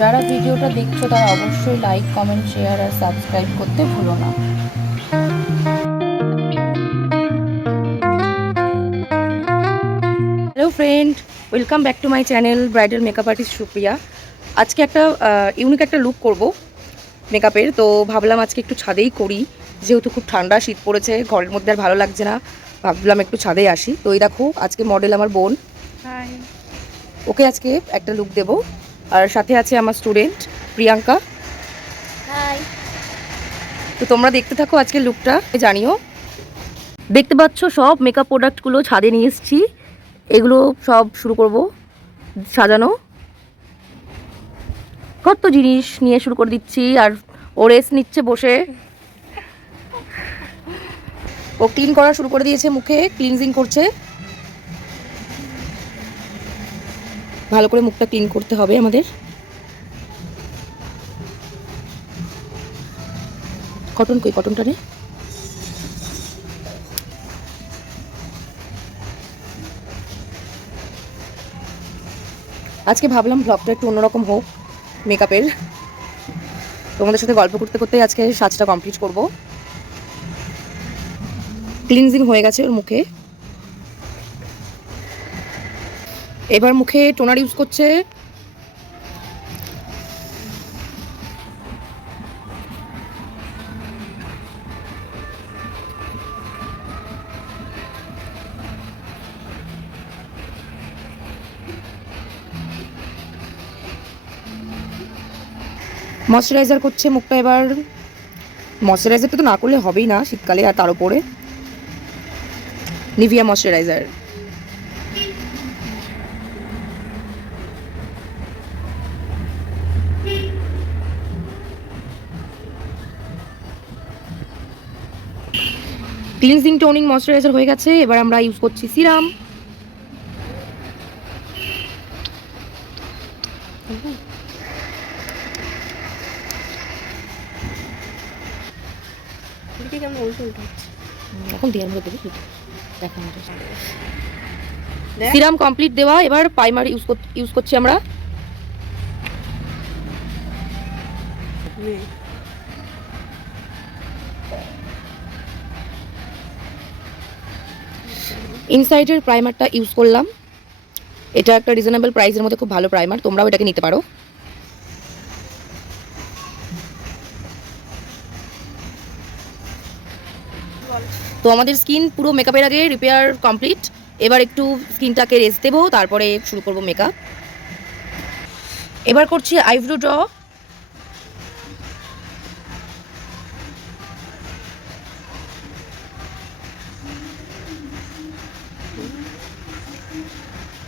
যারা ভিডিওটা দেখছো তারা অবশ্যই লাইক, কমেন্ট, শেয়ার আর সাবস্ক্রাইব করতে ভুলো না। Hello friend, welcome back to my channel bridal makeup artist Supriya. আজকে একটা ইউনিক একটা লুক করব মেকআপের, তো ভাবলাম আজকে একটু ছাদেই করি, যেহেতু খুব ঠান্ডা শীত পড়েছে, ঘরের মধ্যে আর ভালো লাগছে না, ভাবলাম একটু ছাদেই আসি। তো এই দেখো আজকে মডেল আমার বোন, ওকে আজকে একটা লুক দেব। আর সাথে আছে আমার স্টুডেন্ট প্রিয়াঙ্কা। তো তোমরা দেখতে থাকো আজকের লুকটা, জানিও। দেখতে পাচ্ছ সব মেকআপ প্রোডাক্টগুলো ছাদে নিয়ে এসেছি, এগুলো সব শুরু করব সাজানো। কত জিনিস নিয়ে শুরু করে দিচ্ছি, আর ও রেস্ট নিচ্ছে বসে। ও ক্লিন করা শুরু করে দিয়েছে, মুখে ক্লিনজিং করছে। ভালো করে মুখটা ক্লিন করতে হবে আমাদের। কটন কই, কটনটা নে। আজকে ভাবলাম ব্লগটা একটু অন্যরকম হোক মেকআপের, তোমাদের সাথে গল্প করতে করতে আজকে সাজটা কমপ্লিট করব। ক্লিনজিং হয়ে গেছে ওর মুখে, এবার মুখে টোনার ইউজ করছে। ময়শ্চারাইজার করছে মুখটা এবার। ময়শ্চারাইজারটা তো না করলে হবেই না শীতকালে, আর তার উপরে Nivea moisturiser. Cleansing toning moisturiser হয়ে গেছে, এবার আমরা ইউজ করছি সিরাম। এখন দেওয়ার মধ্যে দেবো, সিরাম কমপ্লিট দেওয়া। এবার প্রাইমার ইউজ করছি আমরা। ইনসাইডের প্রাইমারটা ইউজ করলাম, এটা একটা রিজনেবল প্রাইসের মধ্যে খুব ভালো প্রাইমার, তোমরাও এটাকে নিতে পারো। তো আমাদের স্কিন পুরো মেকআপের আগে রিপেয়ার কমপ্লিট, এবার একটু স্কিনটাকে রেস্ট দেবো, তারপরে শুরু করব মেকআপ। এবার করছি আইব্রো ড্র।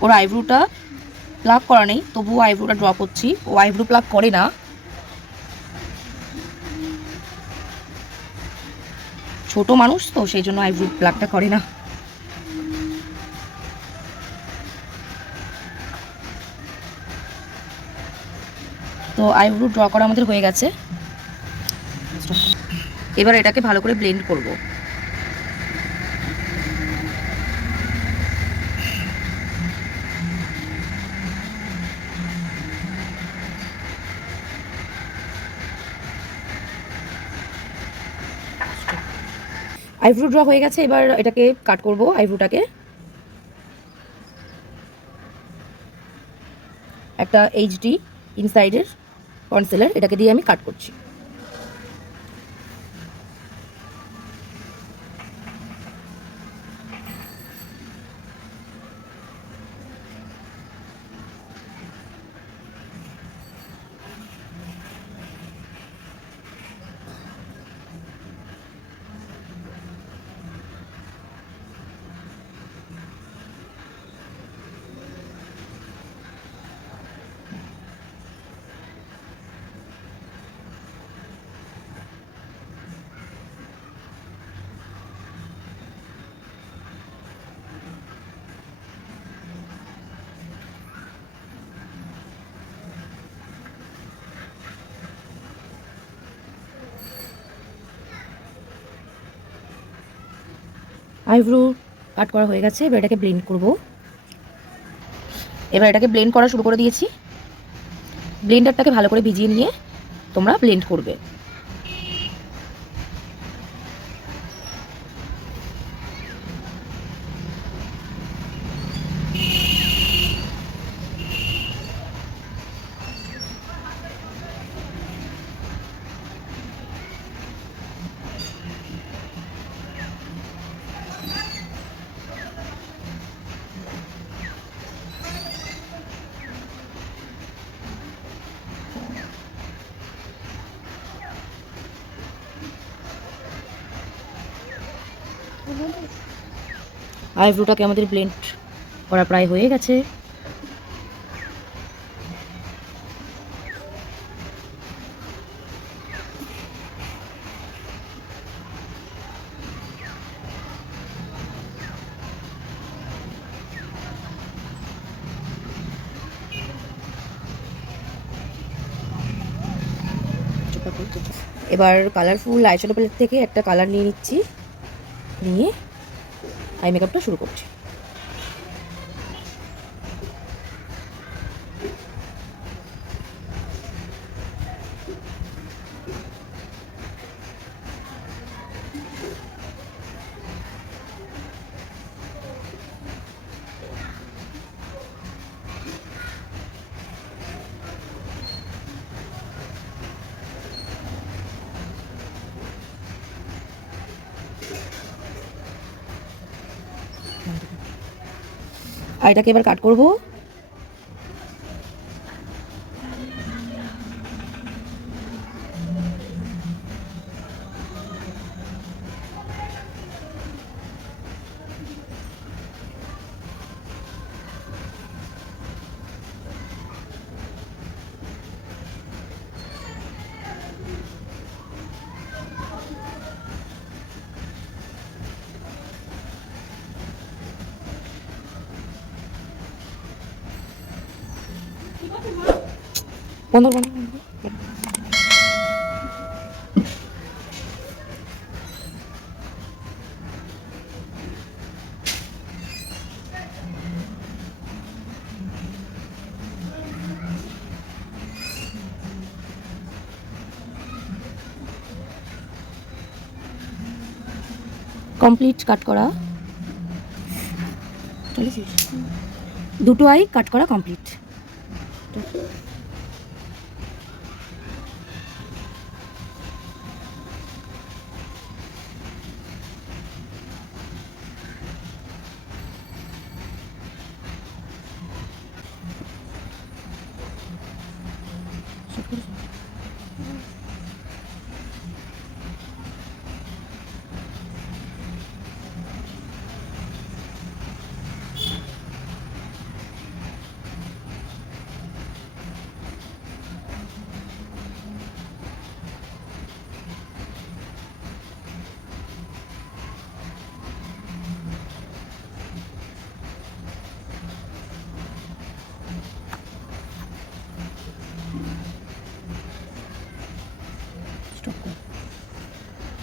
ওর আইব্রোটা প্লাগ করা নেই, তবুও আইব্রোটা ড্র করছি। ও আইব্রো প্লাগ করে না, ছোট মানুষ তো সেই জন্য আইব্রো প্লাগটা করে না। তো আইব্রো ড্র করা আমাদের হয়ে গেছে, এবার এটাকে ভালো করে ব্লেন্ড করব। আইব্রো ড্র হয়ে গেছে, এবার এটাকে কাট করব। আইব্রোটাকে একটা এইচডি ইনসাইডের কনসিলার, এটাকে দিয়ে আমি কাট করছি। আইব্রো কাট করা হয়ে গেছে, এবার এটাকে ব্লেন্ড করব। এবার এটাকে ব্লেন্ড করা শুরু করে দিয়েছি। ব্লেন্ডারটাকে ভালো করে ভিজিয়ে নিয়ে তোমরা ব্লেন্ড করবে। আইব্রোটাকে আমাদের ব্লেন্ড করা প্রায় হয়ে গেছে। এবার কালারফুল আইশ্যাডো প্যালেট থেকে একটা কালার নিয়ে নিচ্ছি, নিয়ে আই মেকআপটা শুরু করছি। আর এটাকে এবার কাট করবো। বন্ধ বন্ধ কমপ্লিট কাট করা, দুটো আই কাট করা কমপ্লিট।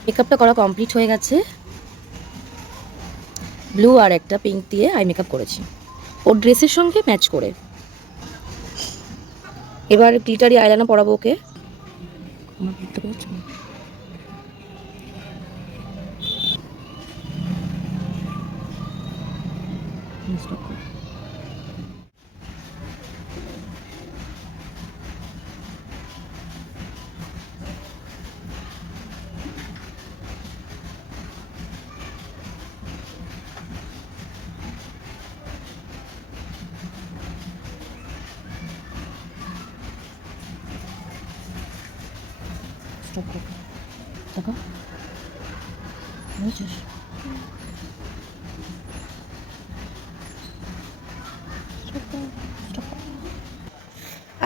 মেকআপটা করা কমপ্লিট হয়ে গেছে। ব্লু আর একটা পিঙ্ক দিয়ে আই মেকআপ করেছি ওর ড্রেসের সঙ্গে ম্যাচ করে। এবার গ্লিটারি আইলাইনার পরাবো ওকে।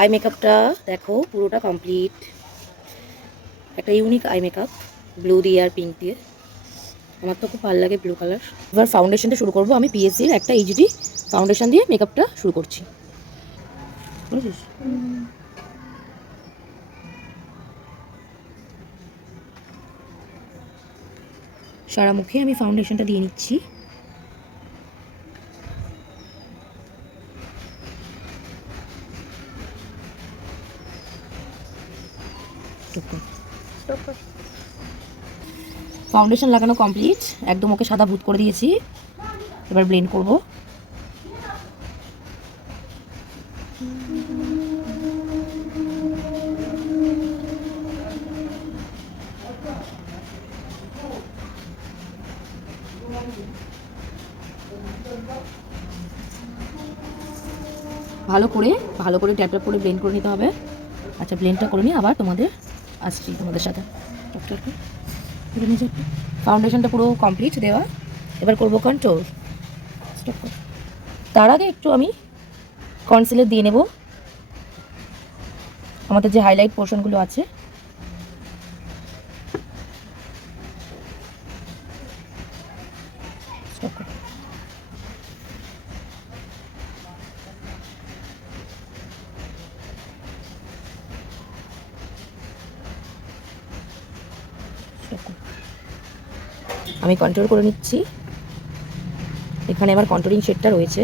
আই মেকআপটা দেখো পুরোটা কমপ্লিট। একটা ইউনিক আই মেকআপ ব্লু দিয়ে আর পিঙ্ক দিয়ে, আমার তো খুব ভালো লাগে ব্লু কালার। এবার ফাউন্ডেশনটা শুরু করবো। আমি পিএসসির একটা এইচডি ফাউন্ডেশন দিয়ে মেকআপটা শুরু করছি। বুঝেছিস? সারা মুখে আমি ফাউন্ডেশনটা দিয়ে নিচ্ছি। ফাউন্ডেশন লাগানো কমপ্লিট, একদম ওকে সাদা ভূত করে দিয়েছি। এবার ব্লেন্ড করব। ভালো করে ট্যাপ ট্যাপ করে ব্লেন্ড করে নিতে হবে। আচ্ছা, ব্লেন্ডটা করে নিয়ে আবার আসছি তোমাদের সাথে। ফাউন্ডেশনটা পুরো কমপ্লিট দেওয়া, এবার করব কন্ট্রোল। তার আগে একটু আমি কনসিলার দিয়ে নেব আমাদের যে হাইলাইট পোর্শনগুলো আছে। আমি কন্ট্রোল করে নিচ্ছি। এখানে আমার কন্ট্রোলিং শেডটা রয়েছে।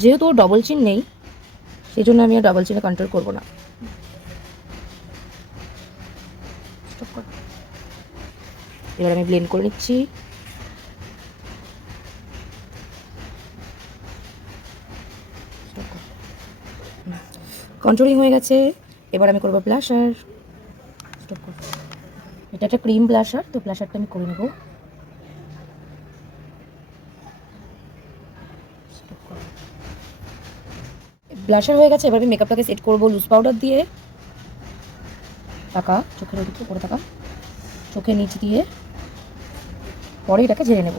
যেহেতু ডবল চিন নেই, সেই জন্য আমি আর ডবল চিনে কন্ট্রোল করব না। এবার আমি ব্লেন্ড করে নিচ্ছি। কন্ট্রোলিং হয়ে গেছে, এবার আমি করব ব্লাশার। এটা একটা ক্রিম ব্লাশার, তো ব্লাশারটা আমি করে নেব। ব্লাশার হয়ে গেছে, এবার আমি মেকআপটাকে সেট করব লুজ পাউডার দিয়ে। টাকা চোখের ওদিকে উপরে টাকা, চোখের নিচ দিয়ে, পরে এটাকে ঝেড়ে নেব।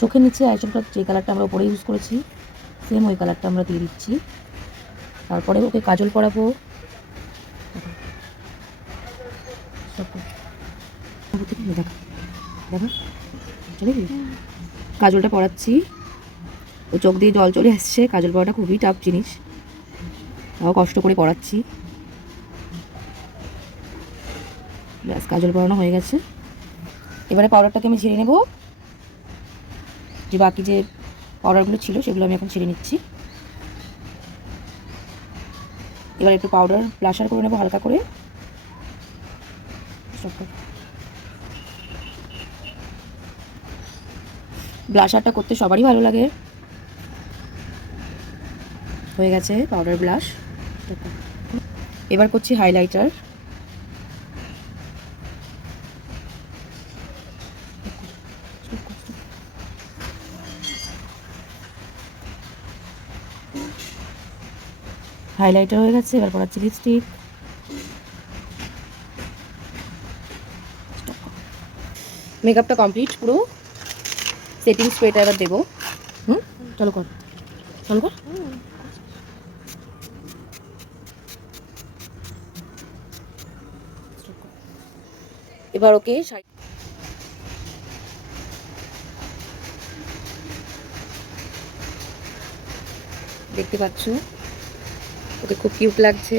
চোখের নিচে আইশ্যাডোটা যে কালারটা আমরা উপরে ইউজ করেছি, সেম ওই কালারটা আমরা দিয়ে দিচ্ছি। তারপরে ওকে কাজল পরাবো। কাজলটা পরাচ্ছি, ও চোখ দিয়ে জল চলে আসছে। কাজল পরাটা খুবই টাফ জিনিস, তাও কষ্ট করে পরাচ্ছি। ব্যাস, কাজল পরানো হয়ে গেছে। এবারে পাউডারটাকে আমি ঝেড়ে নেব। যে বাকি যে পাউডারগুলো ছিল সেগুলো আমি এখন ছেড়ে নিচ্ছি। এবার একটু পাউডার ব্লাশার করে নেব হালকা করে। ব্লাশারটা করতে সবারই ভালো লাগে। হয়ে গেছে পাউডার ব্লাশ। এবার করছি হাইলাইটার। হাইলাইটার হয়ে গেছে, এবার করাচ্ছি লিপস্টিক। মেকআপটা কমপ্লিট পুরো। সেটিং স্প্রেটা এবার দেবো। চলো কর। এবার ওকে দেখতে পাচ্ছ, ওকে খুব কিউট লাগছে।